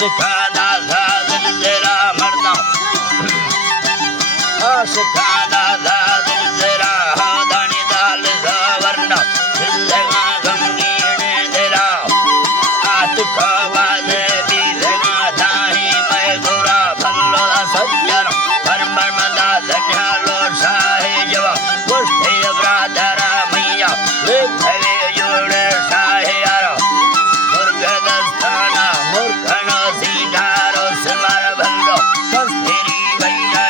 आशिकाना था दिल तेरा मरना आशिकाना था दिल तेरा दानी दाल वरना दिलगा गमगीने तेरा आत खवाले भी लगा थाही मैं गुरा भल्लो सज्जन परमर मदा धन्या लो शाहे जवा कुष्ठे ब्रादरा मैया लेखवे जोड़े शाहे यारा मुर्गदस्थाना मूर्खनो सीधारो सिमर भल्लो कस्तेरी भैया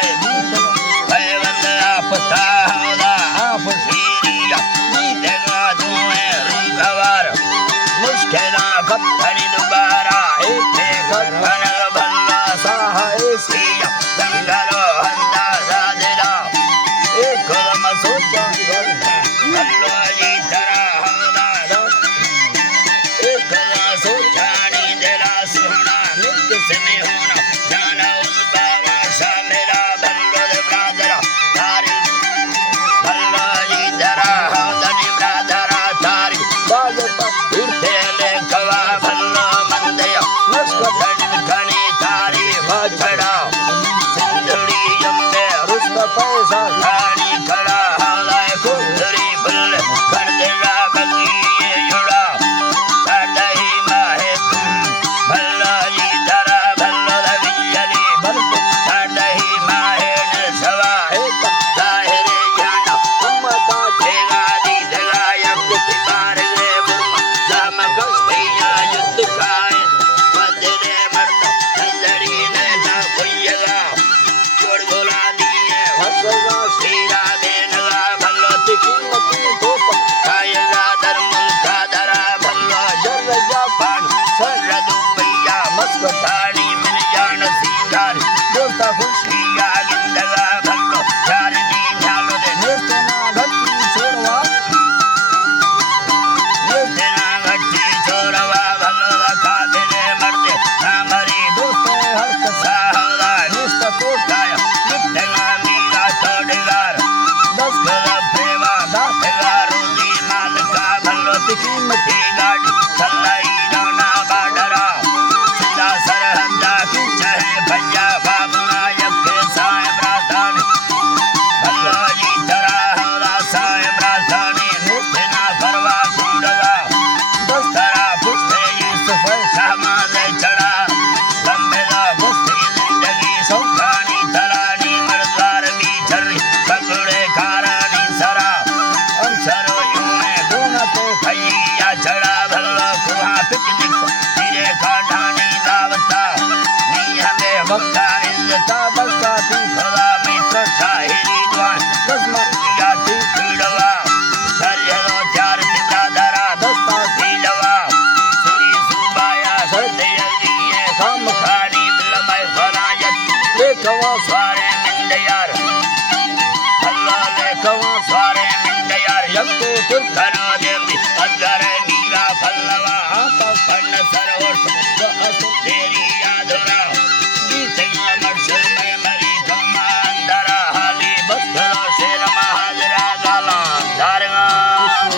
भयवंद आपता होदा आप सीरिया नीतेगा धुए रूखवार मुश्किला कत्थनी दुबारा एक कत्थन भल्ला साहा एसिया दंगलो हंदा सादिला एक कदम सोचा भल्लो जी तरा होदा एक कदम सोचानी दिला सुना नित्य समय होना जाना उल्बा वाशा मेरा भल्लो दे ब्रादरा तारी भल्लो जी तरा होदनी ब्रादरा तारी बाजता फिरते ले कवा भल्लो मंदया नस्क धड़न खनी तारी भछड़ा सिंधुड़ी यम्बे रुस्त पैसा खानी खड़ा हालाय कुंदरी बुल कर देगा बगी ये जुड़ा साडही माहे भल्लो जी तरा भल्लो दवियली बल्कु साडही माहे न सवा एक ताहिरे जाना उम्मता तेगा दी देगा यक्त बार रे बुर्मा जाम कस्तिया युद्ध काय मदरे मर्द नजरी ने ना कोईगा छोड़ गोला दिए हसगा सीरा देनगा भल्लो तिकीमती तोप कायगा धर्मल का दरा भल्लो जर जापान सरद भैया मस्क थाड़ी मिल जान सिंगार दोस्ता खुशिया गिंदगा भल्लो चार दी झालो दे नेस्तना घट्टी छोरवा नेस्तना घट्टी छोरवा भल्लो रखा तेरे मर्दे हमारी दोस्ते हर कसा होला निस्त कोटाया नित्तगा मीरा तोड़गार दस गला प्रेमा दातेगा रोजी मालका भल्लो तिकीमती गाड़ी सल्लाई राना बाडरा सीधा सरहदा की चाहे भैया बाबुना यके साए ब्रादानी भल्लो जी तरा होला साए ब्रादानी नित्तना करवा कुंडगा दस्तरा पुस्ते यूसुफ शामा दे चढ़ा लंबेदा पुस्ती जिंदगी सौखानी तरानी मरदार भी चर्री पकड़े कारानी सरा अंसरो यूने गुणते भैया चढ़ा भल्लो कुहा पिकनिक तेरे काठानी दावता नी हमें वक्ता इल्लता बस्ता ती खुदा मित्र शाहिरी द्वान कसमा या ती पीड़वा सरहलो चार तिबरा दरा दस्ता पीड़वा सुरी सुबाया सरदे ये काम खानी बिलमय फरायत देखो स्वारे मिंद यार